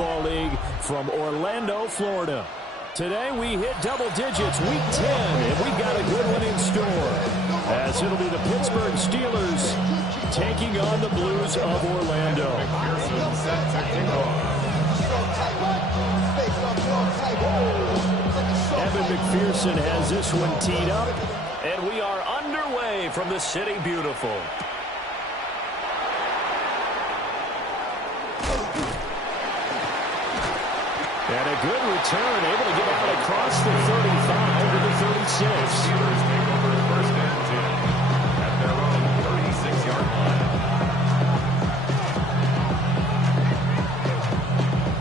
Football League from Orlando, Florida. Today we hit double digits, week 10, and we've got a good one in store, as it'll be the Pittsburgh Steelers taking on the Blues of Orlando. Evan McPherson has this one teed up, and we are underway from the City Beautiful. And a good return, able to get out across the 35 to the 36. Steelers take over first and 10 at their own 36-yard line.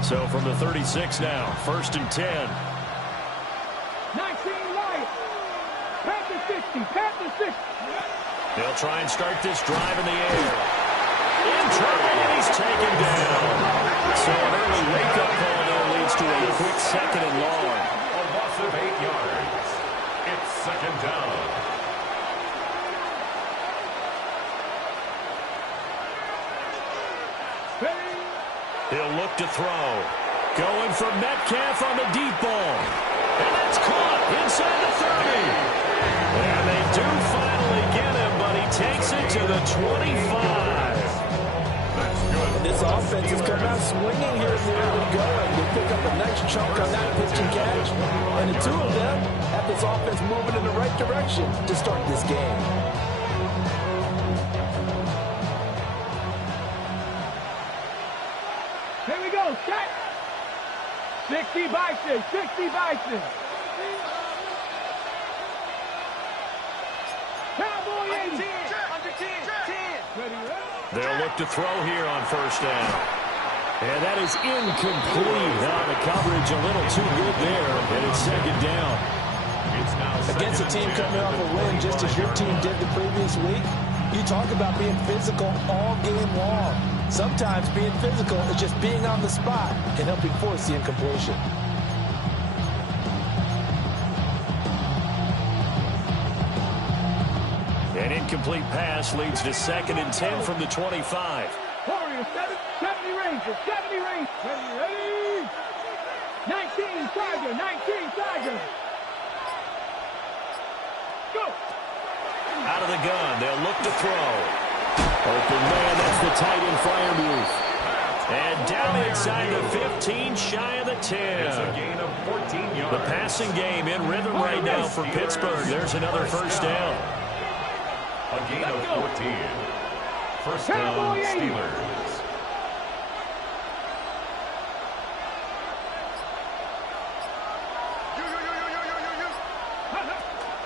So from the 36 now, first and 10. 19 right. Panther 60, Panther 60. They'll try and start this drive in the air. In trouble, and he's taken down. So an early wake-up call there leads to a quick second and long. A loss of 8 yards. It's second down. He'll look to throw. Going for Metcalf on the deep ball. And that's caught inside the 30. And they do finally get him, but he takes it to the 25. That's good. This offense has come out swinging here as the early going. They pick up a nice chunk on that pitch and catch. And the two of them have this offense moving in the right direction to start this game. Here we go, set. 60 Bison, 60 Bison. Cowboy 80. Under 10, 10. Ready, ready. They'll look to throw here on first down. And that is incomplete. The coverage a little too good there, and it's second down. It's now Against a team coming off a win just as your team did the previous week, you talk about being physical all game long. Sometimes being physical is just being on the spot and helping force the incompletion. An incomplete pass leads to second and 10 from the 25. Warriors 70 Rangers, 70 Rangers. Ready, ready. 19 Tiger, 19 Tiger. Go. Out of the gun, they'll look to throw. Open man, that's the tight end fire move. And down inside the 15, shy of the 10. It's a gain of 14 yards. The passing game in rhythm right now for Pittsburgh. There's another first down. A gain of 14. First down, Steelers.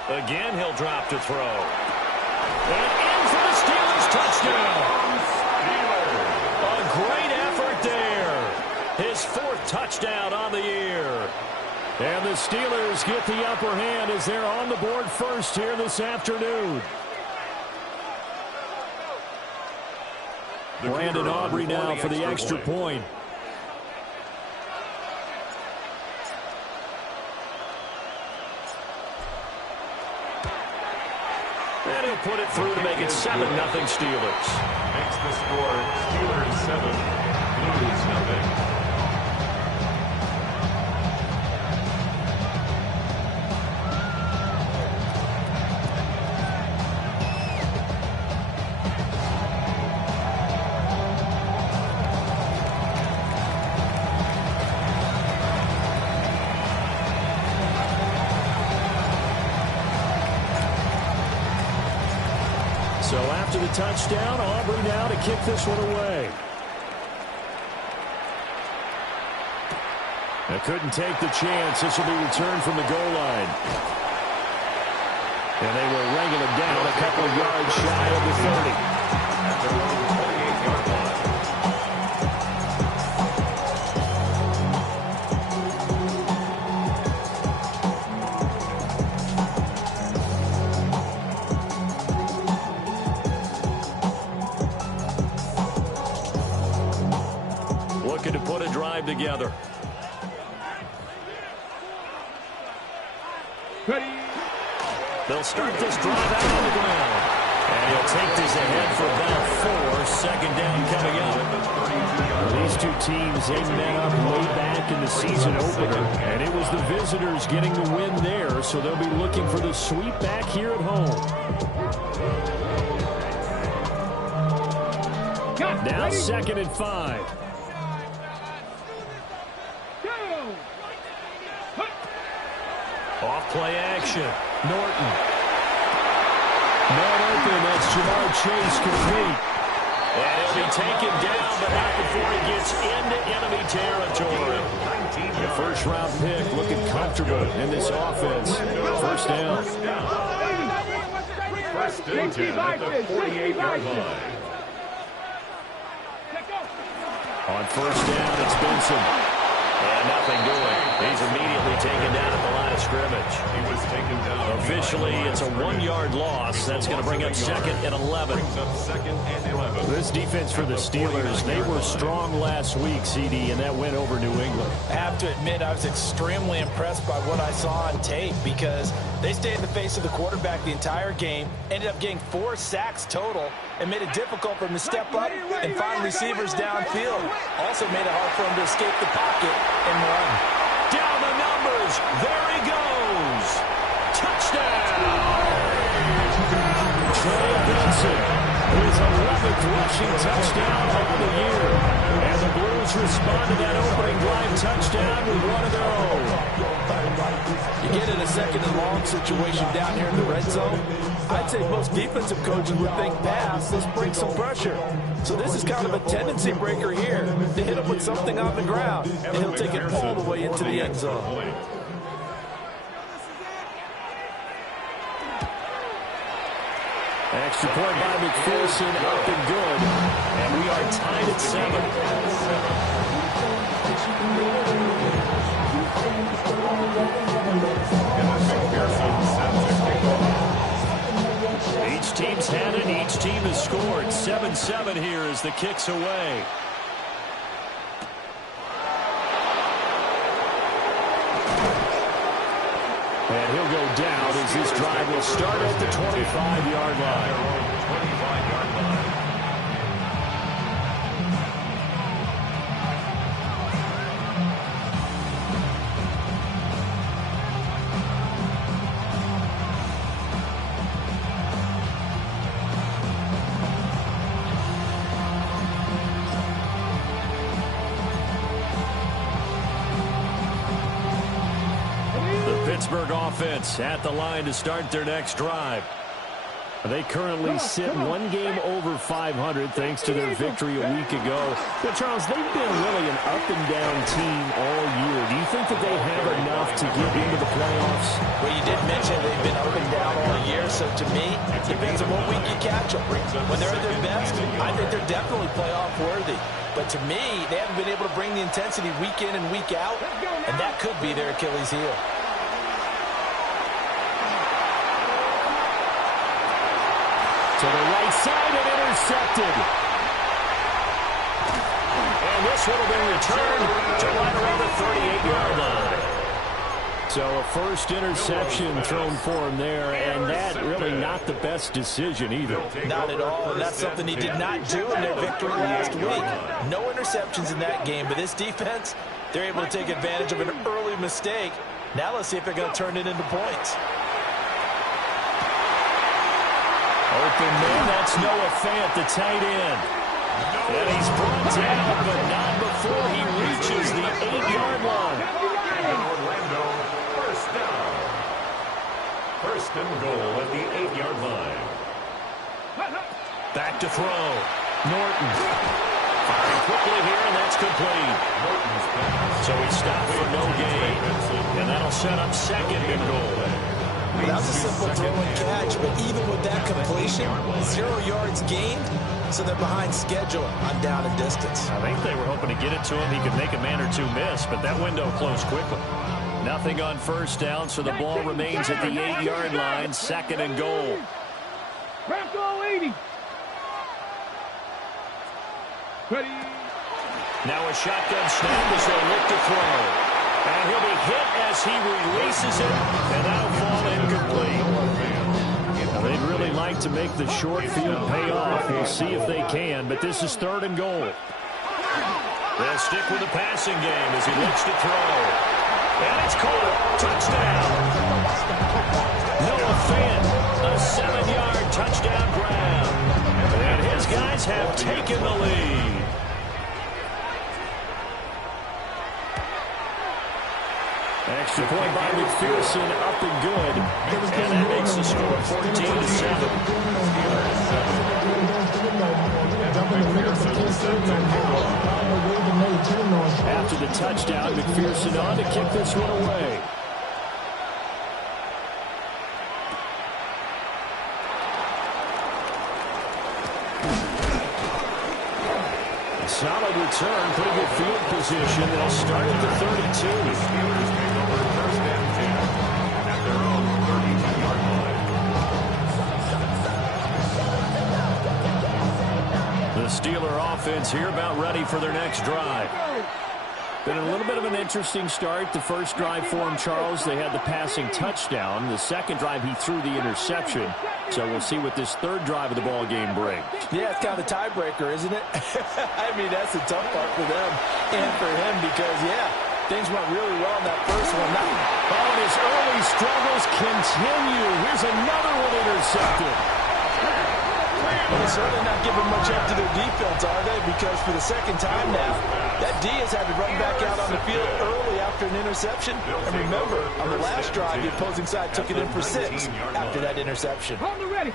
Again, he'll drop to throw. And in for the Steelers touchdown. A great effort there. His fourth touchdown on the year. And the Steelers get the upper hand as they're on the board first here this afternoon. Brandon Aubrey now for the extra point. And he'll put it through to make it 7-0 Steelers. Makes the score Steelers 7, Blues nothing. So after the touchdown, Aubrey now to kick this one away. They couldn't take the chance. This will be returned from the goal line. And they will wrangle it down a couple of yards shy of the 30. At their own 28-yard line. Looking to put a drive together. Ready. They'll start this drive out on the ground. And he'll take this ahead for about 4. Second down coming up. These two teams, they met up way back in the season opener, and it was the visitors getting the win there, so they'll be looking for the sweep back here at home. Now 2nd and 5. Off play action. Norton. Man open, that's Jamar Chase complete. And he'll be taken down, but not before he gets into enemy territory. The first-round pick looking comfortable in this offense. First down. First and 10 at the 48-yard line. On first down, it's Benson. And nothing doing. He's immediately taken down at the line of scrimmage. He was taken down. Officially, it's a 1-yard loss. That's going to bring up 2nd and 11. Brings up 2nd and 11. This defense for the Steelers, they were strong last week, CD, and that went over New England. I have to admit, I was extremely impressed by what I saw on tape because they stayed in the face of the quarterback the entire game, ended up getting 4 sacks total, and made it difficult for him to step up and find receivers downfield. Also made it hard for him to escape the pocket and run. Down the numbers. There he goes. Touchdown. Trey Benson, his 11th rushing touchdown of the year. And the Blues respond to that opening drive touchdown with one of their own. You get in a 2nd and long situation down here in the red zone, I'd say most defensive coaches would think pass, let's bring some pressure. So this is kind of a tendency breaker here to hit him with something on the ground, and he'll take it all the way into the end zone. Extra point by McPherson, up and good. And we are tied at 7. Each team's had it. Each team has scored. 7-7 here as the kick's away. And he'll go down as this drive will start at the 25-yard line. 25-yard line. Pittsburgh offense at the line to start their next drive. They currently sit 1 game over 500 thanks to their victory a week ago. But, Charles, they've been really an up-and-down team all year. Do you think that they have enough to get into the playoffs? Well, you did mention they've been up and down all year, so to me, it depends on what week you catch them. When they're at their best, I think they're definitely playoff worthy. But to me, they haven't been able to bring the intensity week in and week out, and that could be their Achilles heel. To the right side and intercepted. And this one will be returned to right around the 38-yard line. So a first interception thrown for him there, and that really not the best decision either. Not at all, and that's something he did not do in their victory last week. No interceptions in that game, but this defense, they're able to take advantage of an early mistake. Now let's see if they're going to turn it into points. Open man, that's Noah Fant, the tight end. And he's brought down, but not before he reaches the 8-yard line. Orlando, first down. First and goal at the 8-yard line. Back to throw. Norton. Firing quickly here, and that's complete. So he stopped for no gain. And that'll set up 2nd and goal. That was a simple throw and catch, but even with that completion, 0 yards gained, so they're behind schedule on down and distance. I think they were hoping to get it to him. He could make a man or two miss, but that window closed quickly. Nothing on first down, so the ball remains at the 8-yard line, 2nd and goal. Bronco 80. Ready. Now a shotgun snap as they look to throw. And he'll be hit as he releases it, and that'll fall incomplete. Now, they'd really like to make the short field pay off. We'll see if they can, but this is 3rd and goal. They'll stick with the passing game as he looks to throw. And it's caught. Touchdown. Noah Fant, a 7-yard touchdown grab. And his guys have taken the lead. Extra point by McPherson, up and good. And that makes the score 14-7. After the touchdown, McPherson on to kick this one away. A solid return, pretty good field position. They'll start at the 32. The Steeler offense here about ready for their next drive. Been a little bit of an interesting start. The first drive for him, Charles, they had the passing touchdown. The second drive, he threw the interception. So we'll see what this third drive of the ball game brings. Yeah, it's kind of a tiebreaker, isn't it? I mean, that's the tough part for them and for him because, yeah, things went really well in that first one. Oh, and his early struggles continue. Here's another one intercepted. Well, they're certainly not giving much up to their defense, are they? Because for the second time now, that D has had to run back out on the field early after an interception. And remember, on the last drive, the opposing side took it in for 6 after that interception.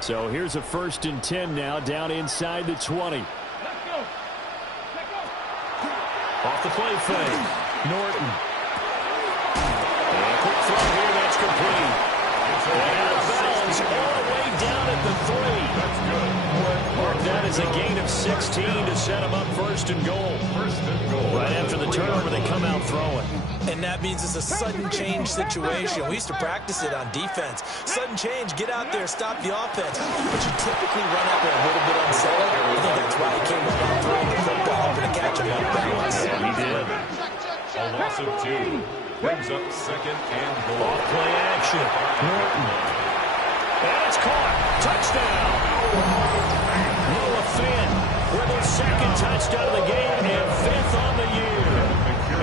So here's a 1st and 10 now, down inside the 20. Off the play fake. Norton. And a quick throw here, that's complete. And out of bounds all the way down at the 3. That's good. Mark that as a gain of 16 to set them up 1st and goal. Right after the turnover, they come out throwing. And that means it's a sudden change situation. We used to practice it on defense. Sudden change, get out there, stop the offense. But you typically run out there a little bit unsettled. I think that's why he came up and throwing the football, hoping to catch him on balance. Yeah, he did. A loss of 2 brings up 2nd and goal. Off play action. Norton. And it's caught. Touchdown. Noah Fant with his 2nd touchdown of the game and 5th on the year.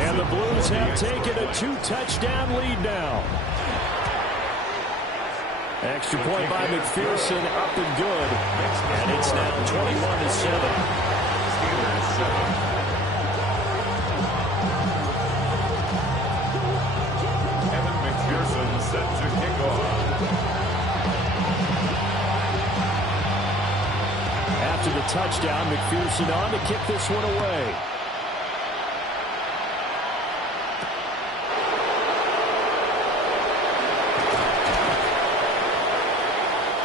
And the Blues have taken a 2-touchdown lead now. Extra point by McPherson, up and good. And it's now 21-7. Steelers 7. Set to kick off. After the touchdown, McPherson on to kick this one away.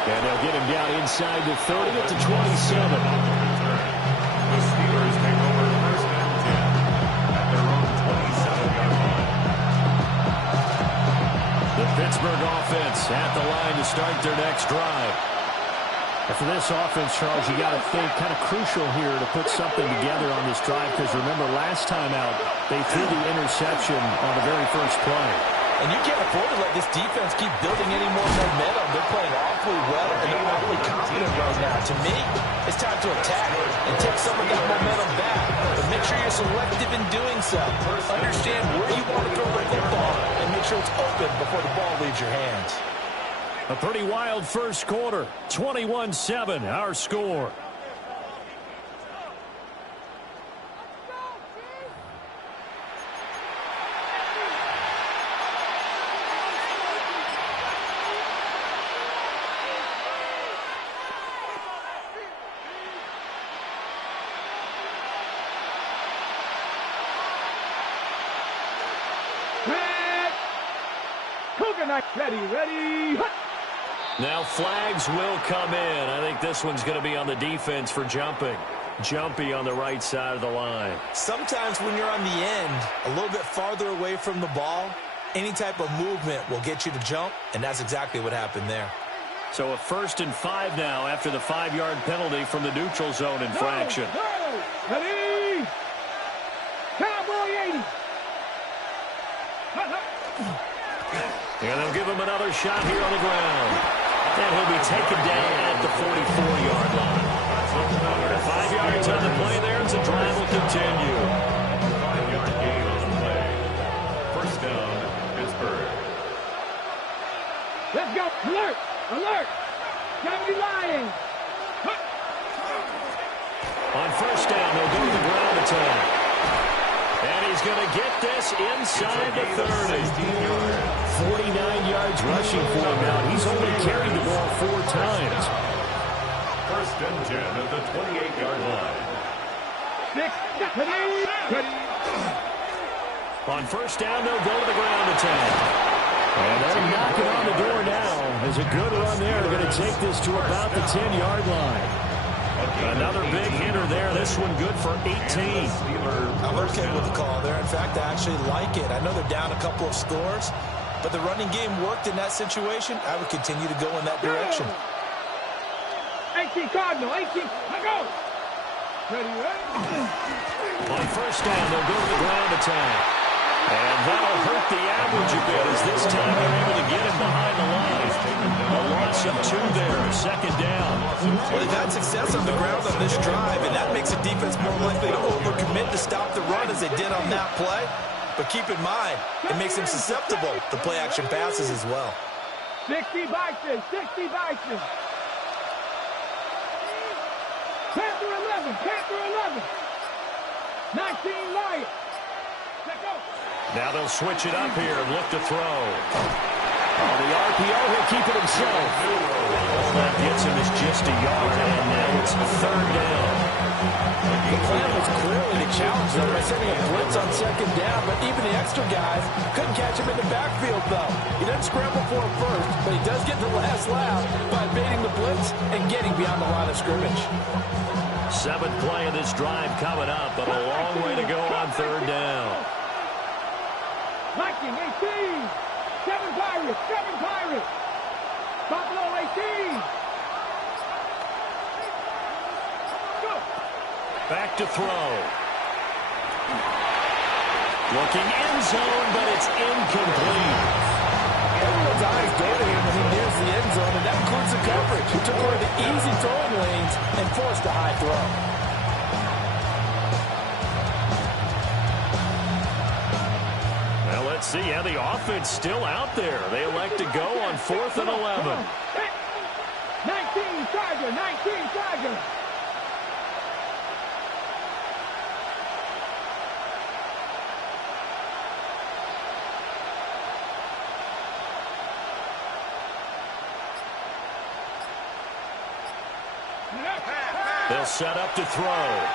And they'll get him down inside the 30 at the 27. The Steelers take over 1st and 10 at their own 27-yard line. The Pittsburgh offense at the line to start their next drive. And for this offense, Charles, you got to think kind of crucial here to put something together on this drive because remember last time out they threw the interception on the very first play. And you can't afford to let this defense keep building any more momentum. They're playing awfully well and they're awfully confident right now. To me, it's time to attack and take some of that momentum back. But make sure you're selective in doing so. Understand where you want to throw the football and make sure it's open before the ball leaves your hands. A pretty wild first quarter. 21-7, our score. Ready. Now flags will come in. I think this one's going to be on the defense for jumping. Jumpy on the right side of the line. Sometimes when you're on the end, a little bit farther away from the ball, any type of movement will get you to jump, and that's exactly what happened there. So a 1st and 5 now after the 5-yard penalty from the neutral zone infraction. Ready. Cowboy 80. And they'll give him another shot here on the ground. And he'll be taken down at the 44-yard line. 5 yards on the play there as the drive will continue. 5-yard gain on the play. First down, Pittsburgh. Let's go. Alert. Alert. Gravity lying. On first down, they'll go to the ground attack. And he's going to get this inside the 30. 49 yards rushing for him now. He's only carried the ball 4 times. First and 10 at the 28-yard line. 6. On first down, they'll go to the ground attack. And they're knocking on the door now. There's a good run there. They're going to take this to about the 10-yard line. Another big hitter there. This one good for 18. I'm okay with the call there. In fact, I actually like it. I know they're down a couple of scores, but the running game worked in that situation. I would continue to go in that direction. 18 Cardinal. 18. Let go. Ready, ready. On first down, they'll go to the ground attack. And that'll hurt the average a bit as this time they're able to get him behind the line. A loss of 2 there, second down. Well, they've had success on the ground on this drive, and that makes the defense more likely to overcommit to stop the run as they did on that play. But keep in mind, it makes them susceptible to play-action passes as well. 60 Bison. 60 Bison. Panther 11. Panther 11. 19 Lion. Let go. Now they'll switch it up here and look to throw. Oh, the RPO, he'll keep it himself. All that gets him is just a yard, and now it's third down. The plan was clearly to challenge them by sending a blitz on second down, but even the extra guys couldn't catch him in the backfield, though. He doesn't scramble for it first, but he does get the last laugh by evading the blitz and getting beyond the line of scrimmage. 7th play of this drive coming up, but a long way to go on third down. Viking 18. 7 Pirates. 7 Pirates. Buffalo 18. Go. Back to throw. Looking end zone, but it's incomplete. Everyone's eyes go to him when he nears the end zone, and that includes the coverage. He took away the easy throwing lanes and forced a high throw. Let's see how the offense still out there. They elect to go on 4th and 11. 19 Tiger. 19 Tiger. They'll set up to throw.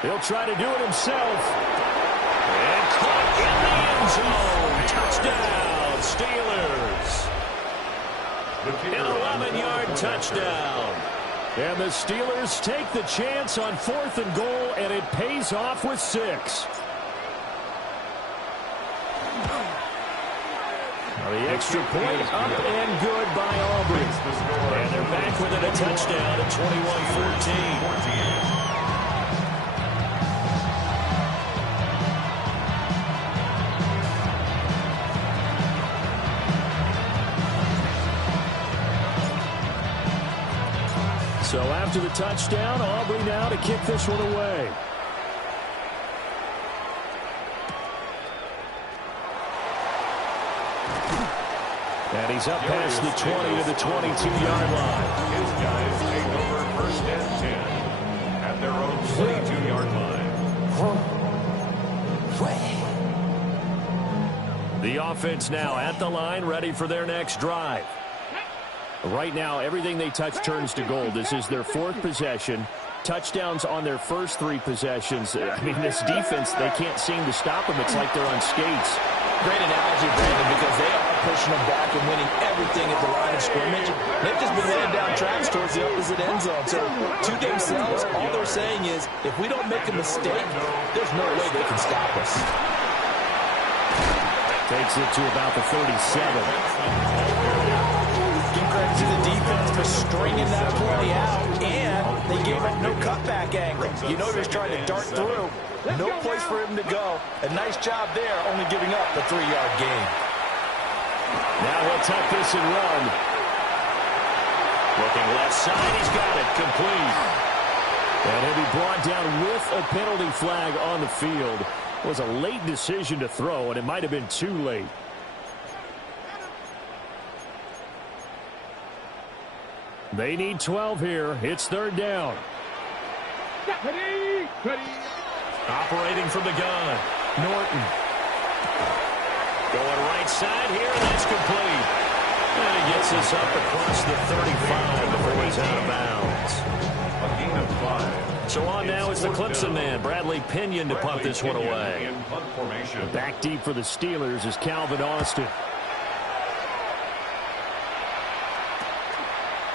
He'll try to do it himself. And caught in the end zone. Touchdown, Steelers. An 11-yard touchdown. And the Steelers take the chance on 4th and goal, and it pays off with 6. The extra point up and good by Aubrey. And they're back with it, a touchdown at 21-14. So after the touchdown, Aubrey now to kick this one away. And he's up past the 20 to the 22-yard line. His guys take over first and 10 at their own 22-yard line. The offense now at the line, ready for their next drive. Right now, everything they touch turns to gold. This is their 4th possession. Touchdowns on their first 3 possessions. I mean, this defense, they can't seem to stop them. It's like they're on skates. Great analogy, Brandon, because they are pushing them back and winning everything at the line of scrimmage. They've just been laying down tracks towards the opposite end zone. So to themselves, all they're saying is, if we don't make a mistake, there's no way they can stop us. Takes it to about the 37. Give credit to the defense for stringing that play out, and they gave it no cutback angle. You know they're trying to dart through. No place for him to go. A nice job there, only giving up a 3-yard gain. Now he'll tuck this and run. Looking left side, he's got it, complete. And he'll be brought down with a penalty flag on the field. It was a late decision to throw, and it might have been too late. They need 12 here. It's third down. Operating from the gun, Norton. Going right side here, and that's complete. And he gets this up across the 35 before he's out of bounds. A gain of 5. So on now is the Clemson man, Bradley Pinion, to punt this one away. In punt formation. Back deep for the Steelers is Calvin Austin.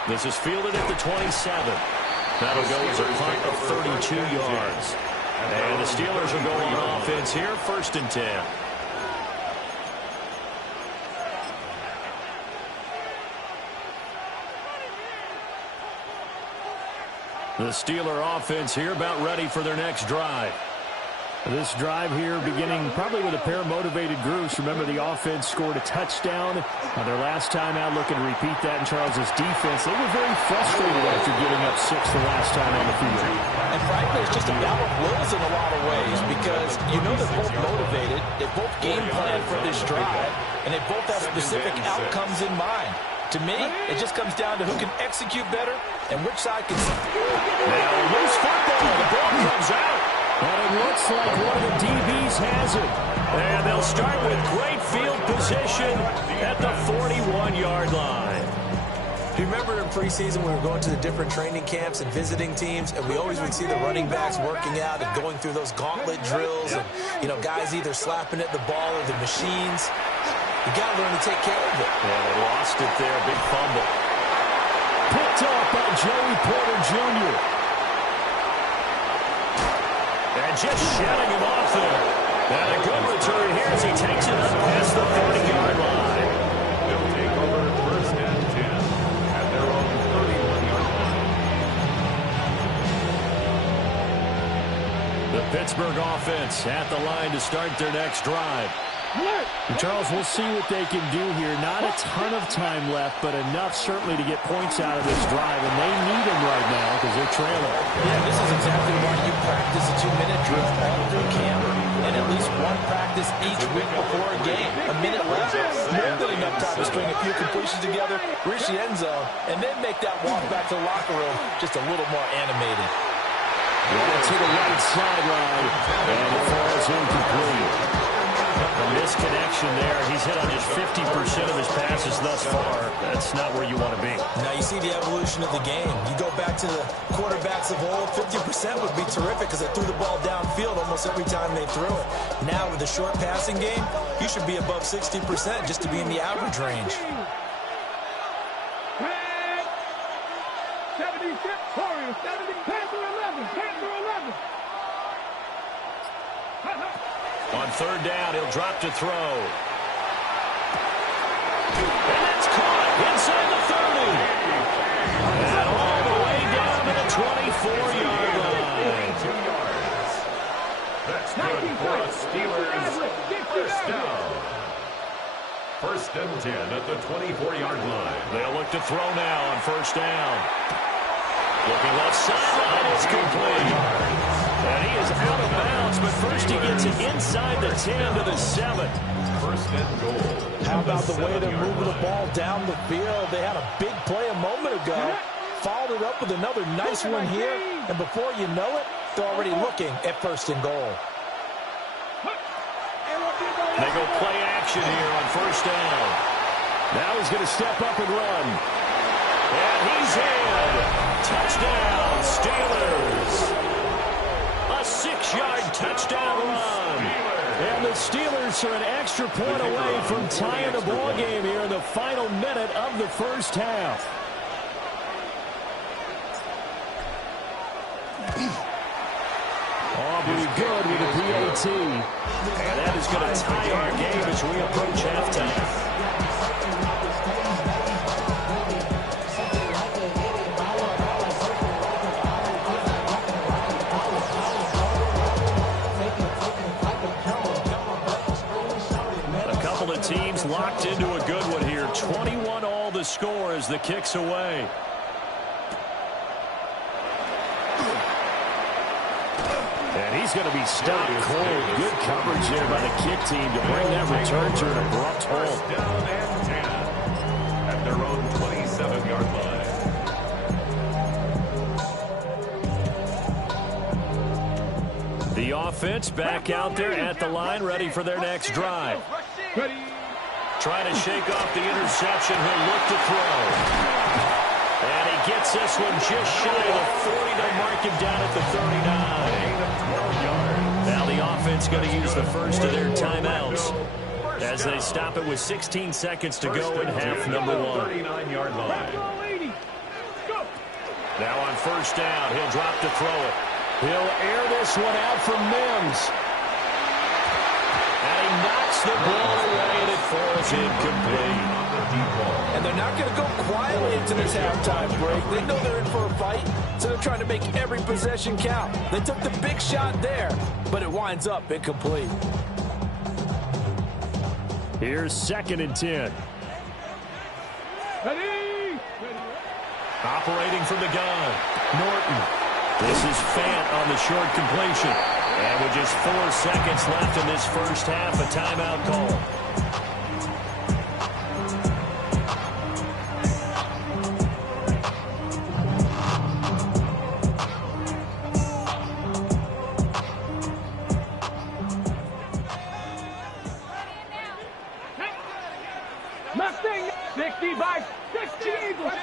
This is fielded at the 27. That'll go as a punt of 32 yards. And the Steelers will go on offense here, 1st and 10. The Steeler offense here about ready for their next drive. This drive here beginning probably with a pair of motivated groups. Remember, the offense scored a touchdown their last time out, looking to repeat that in Charles's defense. They were very frustrated after giving up 6 the last time on the field. And frankly, it's just a battle of wills in a lot of ways because you know they're both motivated, they both game plan for this drive, and they both have specific outcomes in mind. To me, it just comes down to who can execute better and which side can... Now, loose football. The ball comes out. And it looks like one of the DBs has it. And they'll start with great field position at the 41-yard line. Do you remember in preseason we were going to the different training camps and visiting teams, and we always would see the running backs working out and going through those gauntlet drills and, you know, guys either slapping at the ball or the machines. You got to learn to take care of it. Yeah, they lost it there. Big fumble. Picked up by Joey Porter Jr. And just shutting him off there. And a good return here as he takes it up past the 30-yard line. They'll take over 1st and 10 at their own 31-yard line. The Pittsburgh offense at the line to start their next drive. And Charles, we'll see what they can do here. Not a ton of time left, but enough certainly to get points out of this drive, and they need them right now because they're trailing. Yeah, this is exactly why you practice a 2-minute drill all through camp, and at least one practice each week before a game. A minute left, more than enough time to string a few completions together, reach the end zone, and then make that walk back to the locker room just a little more animated. Right to the right sideline, and it falls incomplete. A misconnection there. He's hit on just 50% of his passes thus far. That's not where you want to be. Now you see the evolution of the game. You go back to the quarterbacks of old, 50% would be terrific because they threw the ball downfield almost every time they threw it. Now with the short passing game, you should be above 60% just to be in the average range. 76, Warriors, 70, Panther 11, Panther 11. On third down, he'll drop to throw. And that's caught inside the 30. And all the way down to the 24-yard line. That's good for the Steelers. 1st down. 1st and 10 at the 24-yard line. They'll look to throw now on 1st down. Looking left sideline, it's complete. And he is out of bounds, but first he gets it inside the 10 to the 7. 1st and goal. How about the way they're moving the ball down the field? They had a big play a moment ago, followed it up with another nice one here, and before you know it, they're already looking at 1st and goal. They go play action here on 1st down. Now he's going to step up and run. And he's in. Touchdown, Steelers. A 6-yard touchdown run. And the Steelers are an extra point away from tying the ball game here in the final minute of the 1st half. Aubrey good with a PAT. And that is going to tie our game as we approach halftime. Teams locked into a good one here. 21 all the score as the kick's away. He's going to be stopped cold. Good coverage there by the kick team to bring that return to an abrupt halt. Down and 10 at their own 27-yard line. The offense back out there at the line, ready for their next drive. Ready. Trying to shake off the interception. He'll look to throw. And he gets this one just shy of the 40. They'll mark him down at the 39. Now the offense going to use the first of their timeouts as they stop it with 16 seconds to go in half number 1. 39-yard line. Now on first down, he'll drop to throw it. He'll air this one out for Mims. And he knocks the ball away, and it falls incomplete. And they're not going to go quietly into this halftime break. They know they're in for a fight, so they're trying to make every possession count. They took the big shot there, but it winds up incomplete. Here's 2nd and 10. Ready. Operating from the gun, Norton. This is Fant on the short completion. And with just 4 seconds left in this first half, a timeout call. Mustang 60 by 60. On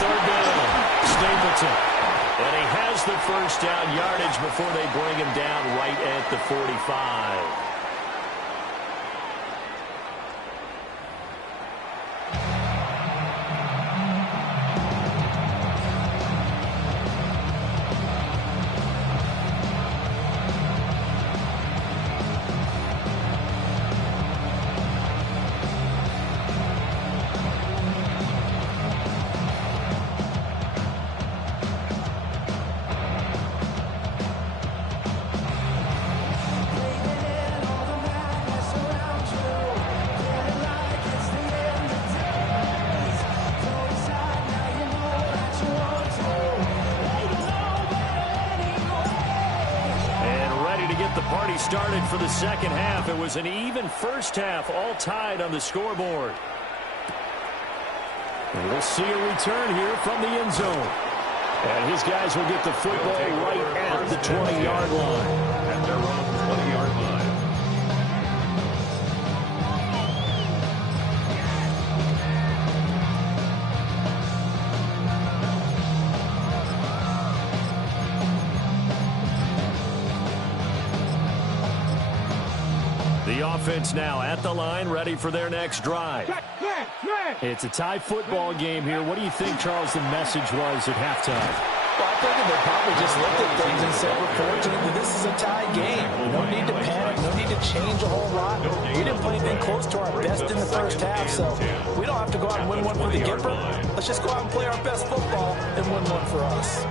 third down, Stapleton. And he has the first down yardage before they bring him down right at the 45. Started for the second half. It was an even first half, all tied on the scoreboard. And we'll see a return here from the end zone. And his guys will get the football right at the 20-yard line. At their own 20-yard line. The offense now at the line, ready for their next drive. It's a tie football game here. What do you think, Charles, the message was at halftime? Well, I think they probably just looked at things and said, we're fortunate that this is a tie game. No need to panic. No need to change a whole lot. We didn't play anything close to our best in the first half, so we don't have to go out and win one for the Gipper. Let's just go out and play our best football and win one for us.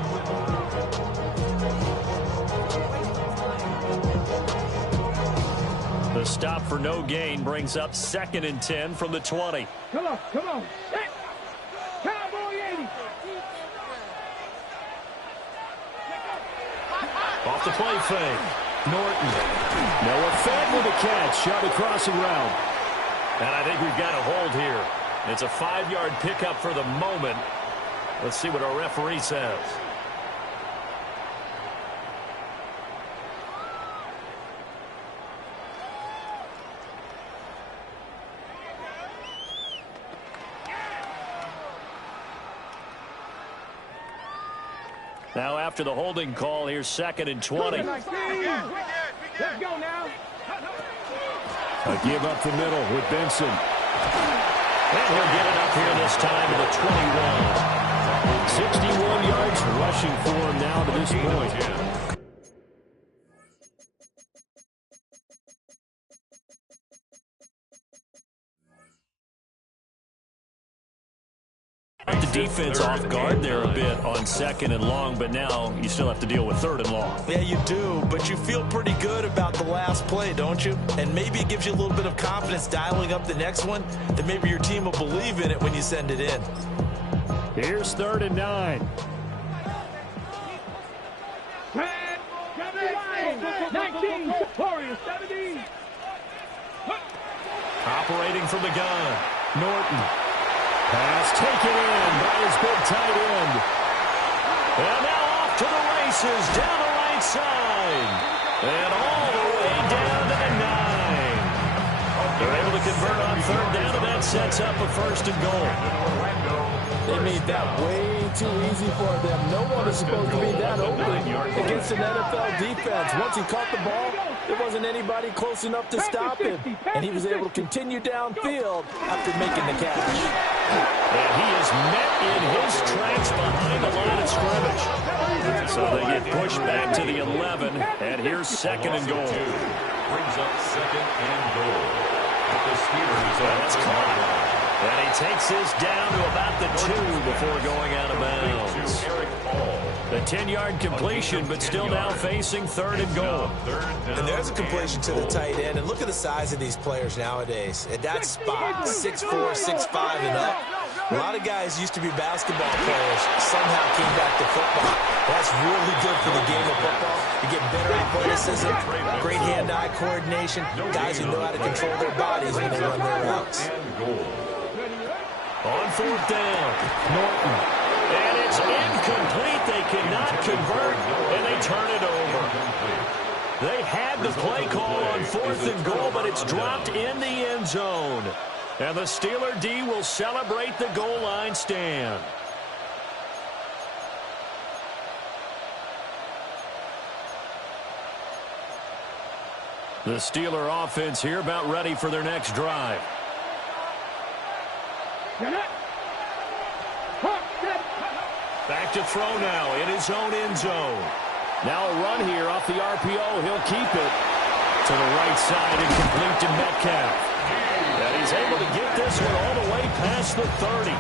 The stop for no gain brings up 2nd and 10 from the 20. Come on, come on. Cowboy 80. Off the play fake. Norton. Noah Fant with a catch. Shot across the route. And I think we've got a hold here. It's a 5-yard pickup for the moment. Let's see what our referee says. Now after the holding call, here's 2nd and 20. Let's go now. A give up the middle with Benson. And he'll get it up here this time to the 21. 61 yards rushing for him now to this point. The defense off guard there a bit on 2nd and long, but now you still have to deal with 3rd and long. Yeah, you do, but you feel pretty good about the last play, don't you? And maybe it gives you a little bit of confidence dialing up the next one, that maybe your team will believe in it when you send it in. Here's 3rd and 9. 17, Warriors 17. Operating from the gun, Norton. Pass taken in by his big tight end. And now off to the races, down the right side. And all the way down to the 9. They're able to convert on third down, and that sets up a first and goal. They made that way too easy for them. No one is supposed to be that open against an NFL defense. Once he caught the ball, there wasn't anybody close enough to stop him. And he was able to continue downfield after making the catch. And he is met in his tracks behind the line of scrimmage. So they get pushed back to the 11, and here's second and goal. Brings up second and goal. The Steelers That's caught. And he takes this down to about the 2 before going out of bounds. The 10-yard completion, but still now facing third and goal. And there's a completion to the tight end. And look at the size of these players nowadays. At that spot, 6'4", 6'5", and up. A lot of guys used to be basketball players, somehow came back to football. That's really good for the game of football. You get better athleticism, great hand-eye coordination, guys who know how to control their bodies when they run their routes. On fourth down, Norton. And it's incomplete. They cannot convert, and they turn it over. They had the play call on fourth and goal, but it's dropped in the end zone. And the Steeler D will celebrate the goal line stand. The Steeler offense here about ready for their next drive. Back to throw now in his own end zone. Now a run here off the RPO. He'll keep it to the right side and complete to Metcalf. And he's able to get this one all the way past the 30.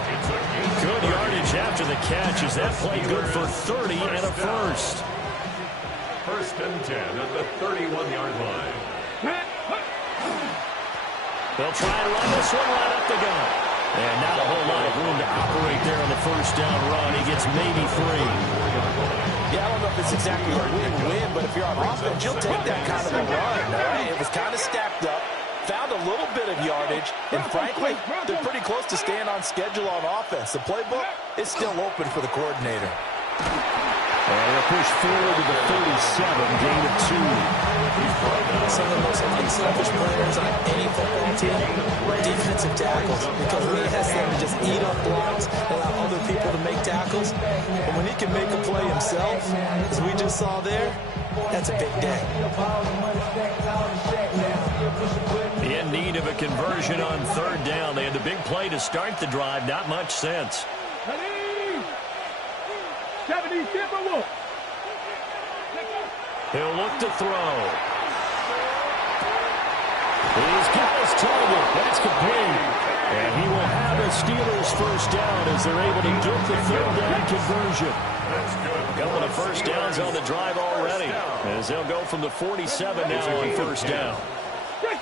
Good yardage after the catch. Is that play good for 30 and a first? First and 10 at the 31-yard line. They'll try and run this one right up the gut. And not a whole lot of room to operate there on the first down run. He gets maybe 3. Yeah, I don't know if it's exactly a win-win, but if you're on offense, you'll take that kind of a run, all right? It was kind of stacked up, found a little bit of yardage, and frankly, they're pretty close to staying on schedule on offense. The playbook is still open for the coordinator. And he'll push forward to the 37, gain of 2. Some of the most unselfish players on any football team, defensive tackles, because he has them to just eat up blocks, allow other people to make tackles. But when he can make a play himself, as we just saw there, that's a big day. In need of a conversion on third down. They had the big play to start the drive. Not much sense. 70, He'll look to throw. He's got his target. That's complete. And he will have the Steelers first down as they're able to get the third down conversion. A couple of first downs on the drive already, as they'll go from the 47 now on first down.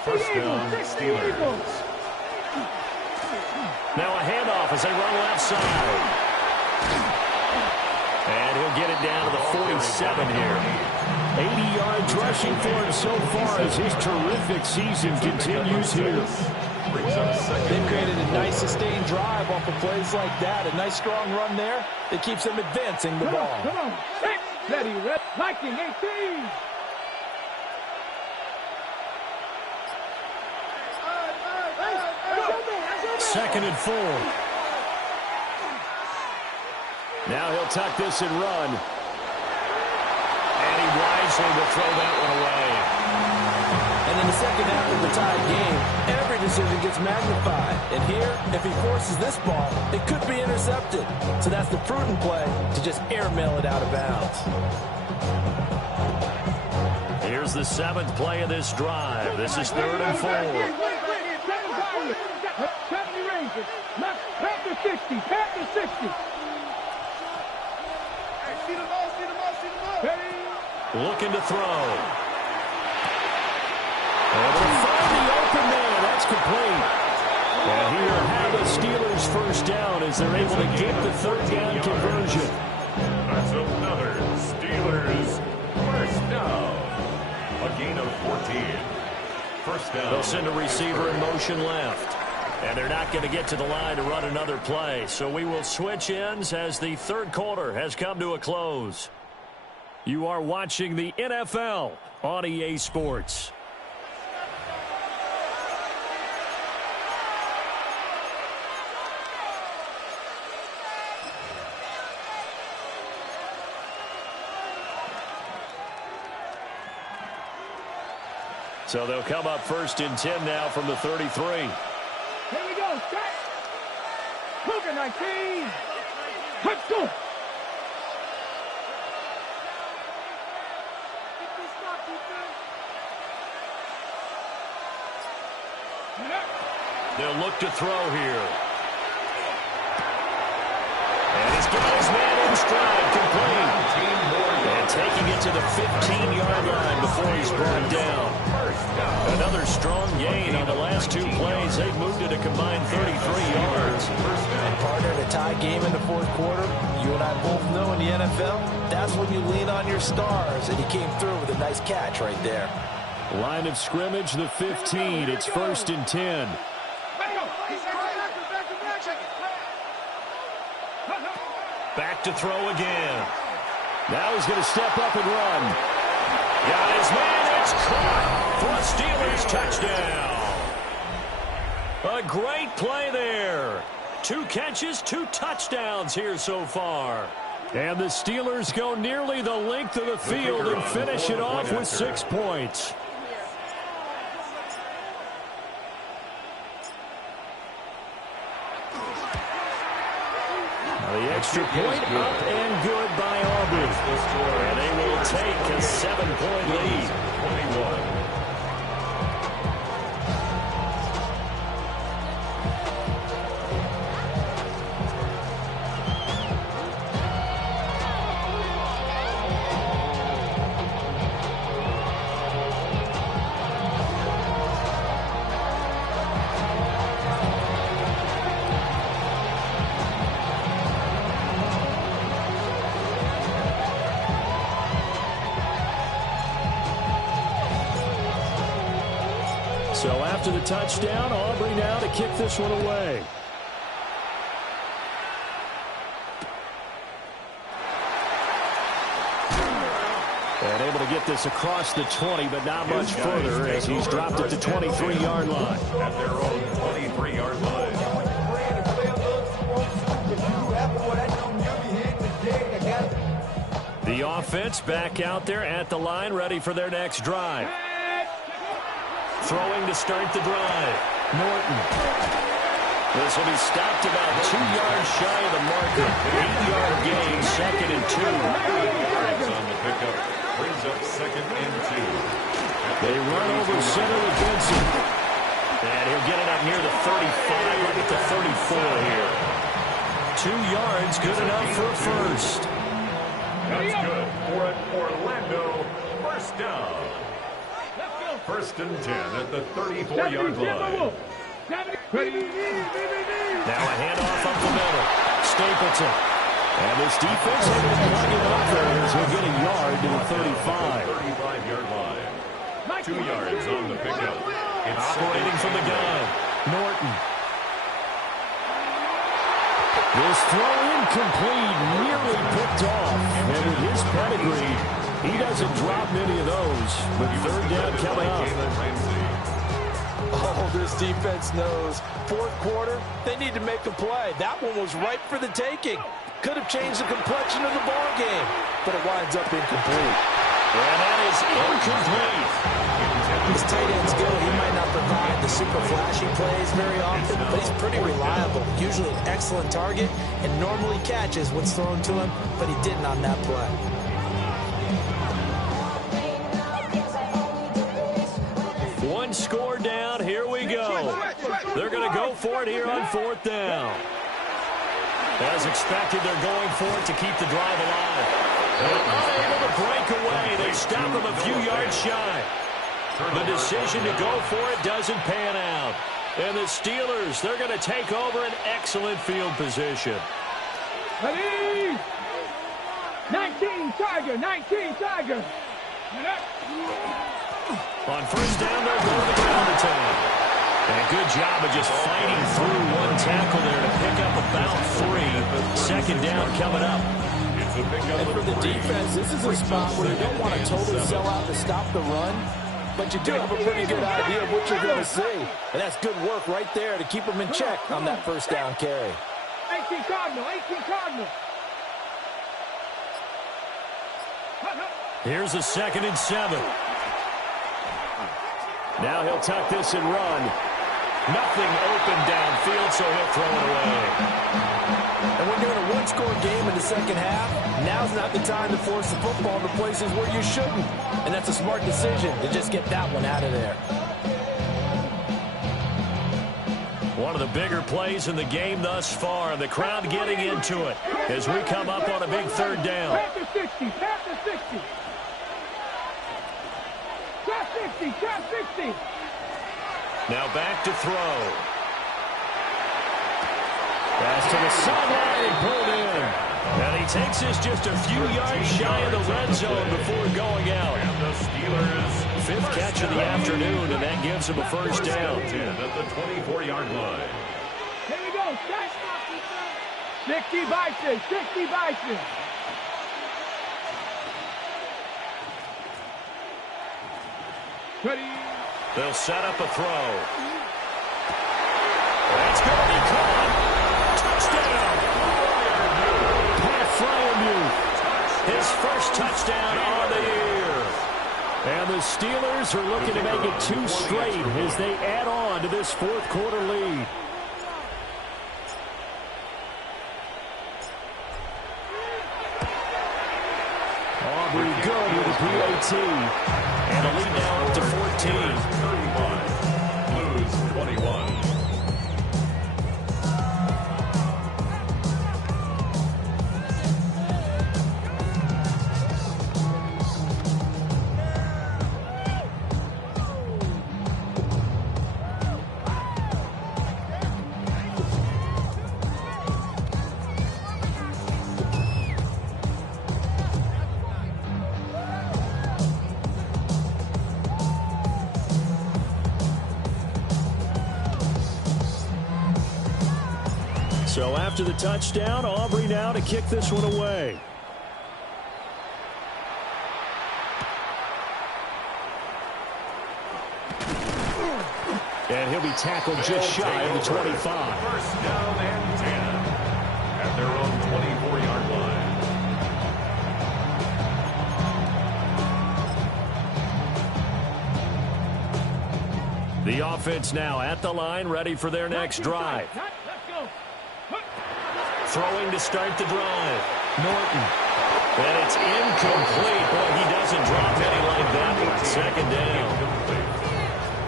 First down, Steelers. Now a handoff as they run left side. And he'll get it down to the 47 here. 80 yards rushing for him so far as his terrific season continues here. They've created a nice sustained drive off of plays like that. A nice strong run there that keeps them advancing the ball. Come on. Ready, red. Liking 18. Second and 4. Now he'll tuck this and run. And he wisely will throw that one away. And in the second half of the tied game, every decision gets magnified. And here, if he forces this ball, it could be intercepted. So that's the prudent play to just airmail it out of bounds. Here's the 7th play of this drive. This is third and 4. 70 Rangers. Past the 60. Past the 60. Looking to throw. And they'll find the open man. That's complete. And here have the Steelers first down as they're able to get the third down conversion. That's another Steelers first down. gain of 14. First down. They'll send a receiver in motion left. And they're not going to get to the line to run another play. So we will switch ends as the third quarter has come to a close. You are watching the NFL on EA Sports. So they'll come up first and 10 now from the 33. Here we go, set. Cougar 19. Let's go. They'll look to throw here. And he's got his man in stride, complete. And taking it to the 15-yard line before he's brought down. Another strong gain on the last two plays. They've moved it a combined 33 yards. And partner, in a tie game in the fourth quarter, you and I both know in the NFL, that's when you lean on your stars. And he came through with a nice catch right there. Line of scrimmage, the 15. It's first and 10. Back to throw again. Now he's going to step up and run. Got his man. It's caught for a Steelers touchdown. A great play there. 2 catches, 2 touchdowns here so far. And the Steelers go nearly the length of the field and finish it off with 6 points. The extra point up and good by Aubrey. And they will take a 7-point lead. 21. So after the touchdown, Aubrey now to kick this one away. And able to get this across the 20, but not much further as he's dropped it to 23-yard line. At their own 23-yard line. The offense back out there at the line, ready for their next drive. Throwing to start the drive. Norton. This will be stopped about 2 yards shy of the marker. 8-yard gain, second and 2. On the pickup, brings up second and 2. They run over center with Benson. And he'll get it up near the 35, right at the 34 here. 2 yards, good enough for a first. That's good for an Orlando first down. First and 10 at the 34-yard line. Now a handoff up the middle. Stapleton. And this defense able to plug him up there as he'll get a yard to the 35. 35-yard line. 2 yards on the pickup. It's Operating from the gun. Norton. This throw incomplete, nearly picked off. And with his pedigree, he doesn't drop many of those. With third down coming up. Oh, this defense knows. Fourth quarter, they need to make a play. That one was ripe for the taking. Could have changed the complexion of the ball game, but it winds up incomplete. And that is incomplete. His tight ends go. He might not provide the super flashy plays very often, but he's pretty reliable. Usually an excellent target and normally catches what's thrown to him, but he didn't on that play. One score down. Here we go. They're going to go for it here on fourth down. As expected, they're going for it to keep the drive alive. They're unable to break away. They stop them a few yards shy. The decision to go for it doesn't pan out. And the Steelers, they're going to take over an excellent field position. Ready? 19 Tiger, 19 Tiger. On first down, they'll go to the ground attack. And a good job of just fighting through one tackle there to pick up about 3. Second down coming up. And for the defense, this is a spot where you don't want to totally sell out to stop the run, but you do have a pretty good idea of what you're going to see. And that's good work right there to keep them in check on that first down carry. 18 Cardinal, 18 Cardinal. Here's a 2nd and 7. Now he'll tuck this and run. Nothing open downfield, so he'll throw it away. And when you're in a one-score game in the second half, now's not the time to force the football to places where you shouldn't. And that's a smart decision to just get that one out of there. One of the bigger plays in the game thus far. The crowd getting into it as we come up on a big 3rd down. Pass to 60, pass to 60. Trap 60, trap 60. Now back to throw. Pass to the sideline and pulled in. And he takes this just a few yards shy of the red zone before going out. And the Steelers' 5th catch of the afternoon, and that gives him a first down. 10 at the 24-yard line. Here we go. 60 Bison, 60 Bison. Ready. They'll set up a throw. That's going to be caught. Touchdown. Pat Fryermuth. His first touchdown on the year. And the Steelers are looking to make it 2 straight as they add on to this 4th quarter lead. Aubrey good with the PAT. And a lead now up to 14. 35. Blues 21. So after the touchdown, Aubrey now to kick this one away. And he'll be tackled just shy of the 25. First down and 10 at their own 24-yard line. The offense now at the line, ready for their next drive. Throwing to start the drive. Norton. And it's incomplete. Boy, he doesn't drop any like that one. 2nd down.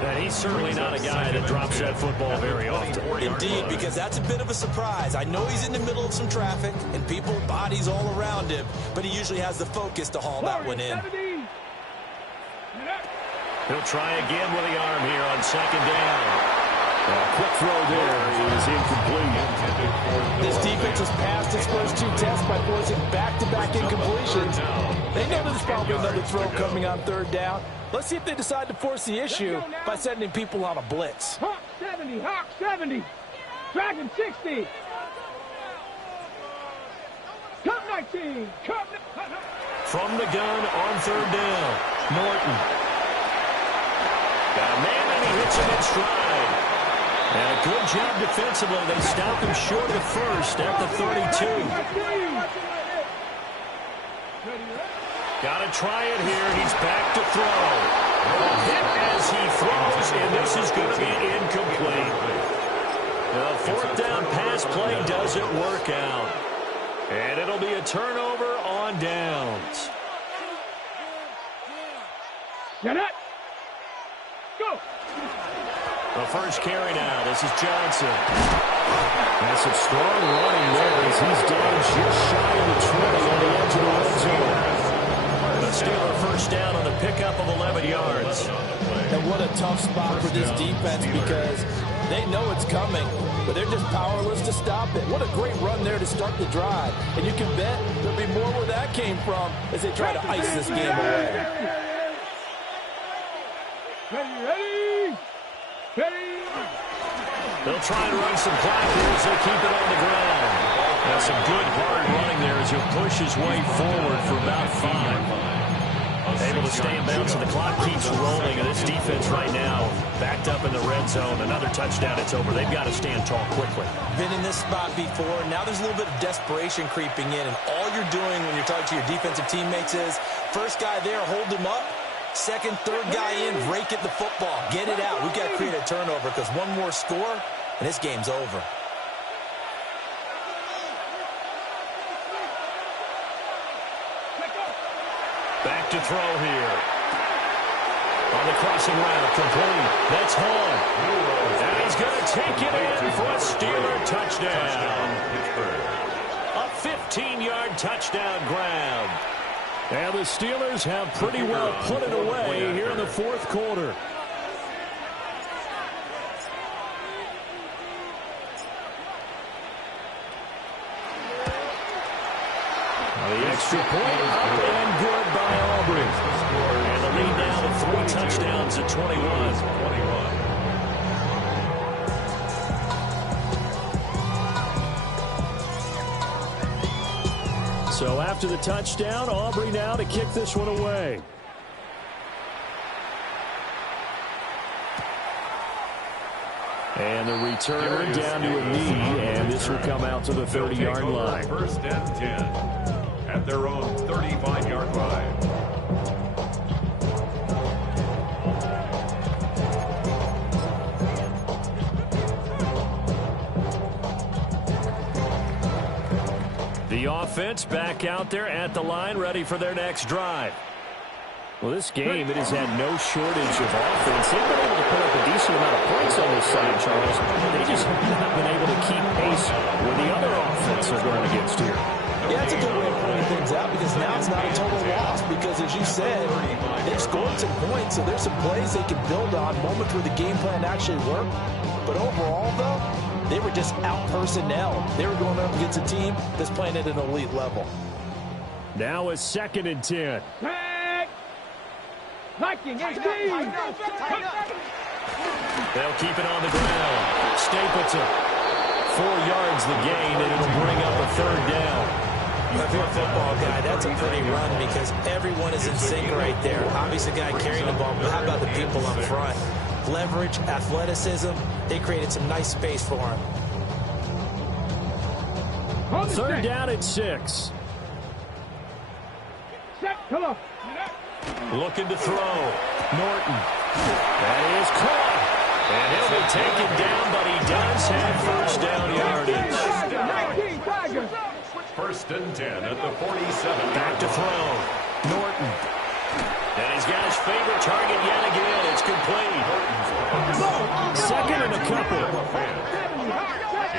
And he's certainly not a guy that drops that football very often. Indeed, because that's a bit of a surprise. I know he's in the middle of some traffic and people, bodies all around him, but he usually has the focus to haul that one in. He'll try again with the arm here on 2nd down. A quick throw there is incomplete. This defense has passed its first 2 tests by forcing back-to-back incompletions. They know there's probably another throw coming on 3rd down. Let's see if they decide to force the issue by sending people on a blitz. Hawk 70, Hawk 70. Dragon 60. Cup 19. Cup. From the gun on 3rd down. Norton. Got a man and he hits him in stride. And a good job defensively. They stopped him short of the first at the 32. Got to try it here. He's back to throw. A hit as he throws, and this is going to be incomplete. The 4th down pass play doesn't work out. And it'll be a turnover on downs. Get it. Go. The first carry now. This is Johnson. That's some strong running there as he's down just shy of the 20 on the edge of the red zone. The Steeler first down on the pickup of 11 yards. And what a tough spot for this defense because they know it's coming, but they're just powerless to stop it. What a great run there to start the drive. And you can bet there'll be more where that came from as they try to ice this game away. Ready. They'll try and run some clock here as they keep it on the ground. That's some good hard running there as he'll push his way forward for about 5. Able to stay in bounds, and the clock keeps rolling. And this defense right now backed up in the red zone. Another touchdown, it's over. They've got to stand tall quickly. Been in this spot before. Now there's a little bit of desperation creeping in, and all you're doing when you're talking to your defensive teammates is first guy there, hold him up. Second, third guy in, rake at the football. Get it out. We've got to create a turnover because one more score, and this game's over. Back to throw here. On the crossing route, complete. That's Hall. And he's going to take it in for a Steeler touchdown. A 15-yard touchdown grab. And the Steelers have pretty well put it away here in the fourth quarter. The extra point up and good by Aubrey. And the lead now to 3 touchdowns at 21. So after the touchdown, Aubrey now to kick this one away. And the returner down to a knee, and this will come out to the 30-yard line. First and 10 at their own 35-yard line. The offense back out there at the line, ready for their next drive. Well, this game, it has had no shortage of offense. They've been able to put up a decent amount of points on this side, Charles. They just have not been able to keep pace with the other offense they're going against here. Yeah, it's a good way of pointing things out because now it's not a total loss because, as you said, they've scored some points, so there's some plays they can build on, moments where the game plan actually worked. But overall, though, they were just out personnel. They were going up against a team that's playing at an elite level. Now a 2nd and 10. They'll keep it on the ground. Stapleton. 4 yards the gain, and it'll bring up a 3rd down. If you're a football guy, that's a pretty run because everyone is in sync right there. Obviously, the guy carrying the ball, but how about the people up front? Leverage, athleticism, they created some nice space for him. 3rd down at 6. Looking to throw. Norton. That is caught. And he'll be taken down, but he does have first down yardage. First and 10 at the 47. Back to throw. Norton. And he's got his favorite target yet again. It's complete. 2nd and a couple.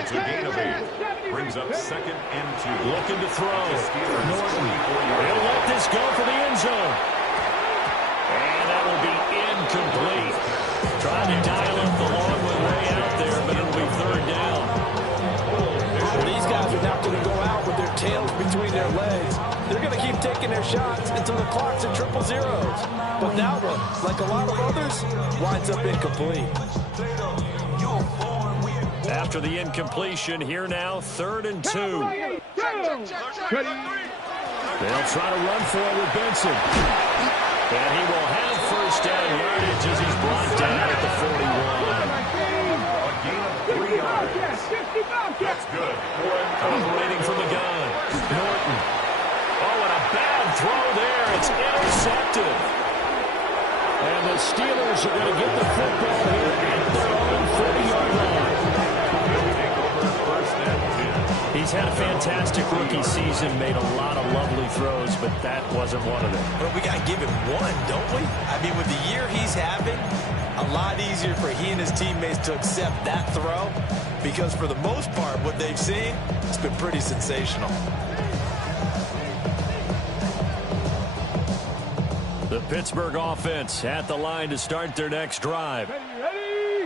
It's a gain of 8. Brings up 2nd and 2. Looking to throw. Norton. He'll let this go for the end zone. And that will be incomplete. Trying to dial up the long way out there, but it'll be 3rd down. These guys are not going to go out with their tails between their legs. They're going to keep taking their shots until the clock's at 000. But that one, like a lot of others, winds up incomplete. After the incompletion, here now, 3rd and 2. They'll try to run for it with Benson. And he will have first down yardage as he's brought down at the 41. A gain of 3 yards. That's good. Operating from the gun. Norton. Oh, and a bad throw there. It's intercepted. And the Steelers are going to get the football here at their own 30-yard line. He's had a fantastic rookie season, made a lot of lovely throws, but that wasn't one of them. But we got to give him one, don't we? I mean, with the year he's having, a lot easier for he and his teammates to accept that throw because for the most part, what they've seen, it's been pretty sensational. The Pittsburgh offense at the line to start their next drive.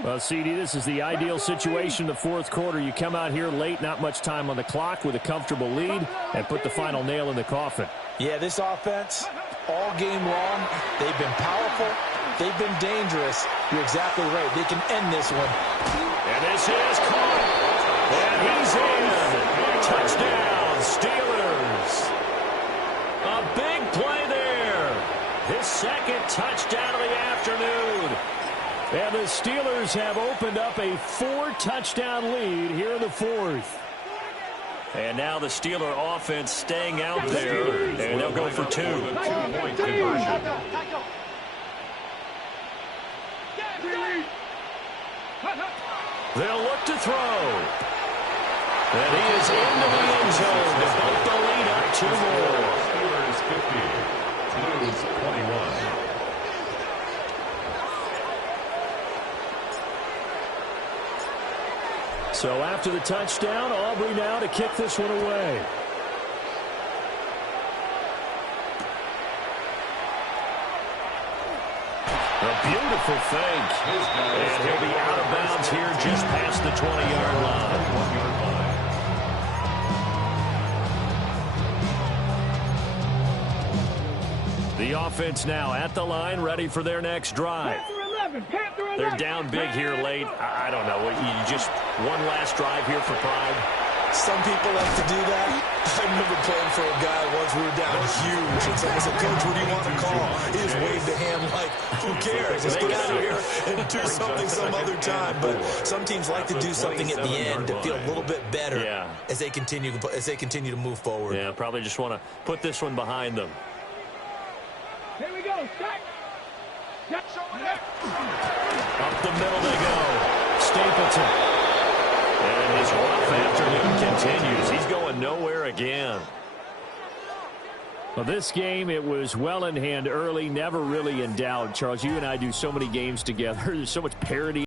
Well, CD, this is the ideal situation in the fourth quarter. You come out here late, not much time on the clock with a comfortable lead, and put the final nail in the coffin. Yeah, this offense, all game long, they've been powerful, they've been dangerous. You're exactly right. They can end this one. And this is caught. And he's in. Touchdown, Steelers. A big play there. His second touchdown of the afternoon. And the Steelers have opened up a 4-touchdown lead here in the fourth. And now the Steeler offense staying out there, and they'll go for 2. Two-point conversion. They'll look to throw. And he is into the end zone to bump the lead up 2 more. Steelers 50, Blues 21. So after the touchdown, Aubrey now to kick this one away. A beautiful fake. And he'll be out of bounds here just past the 20-yard line. The offense now at the line, ready for their next drive. They're down big here late. I don't know. You just one last drive here for pride. Some people like to do that. I remember playing for a guy once. We were down huge, and someone said, "Coach, what do you want to call?" He just waved a hand like, "Who cares? Let's get out of here and do something some other time." But some teams like to do something at the end to feel a little bit better as they continue to move forward. Yeah, probably just want to put this one behind them. Here we go. Start. Up the middle they go. Stapleton. And his rough afternoon continues. He's going nowhere again. Well, this game, it was well in hand early, never really in doubt. Charles, you and I do so many games together. There's so much parity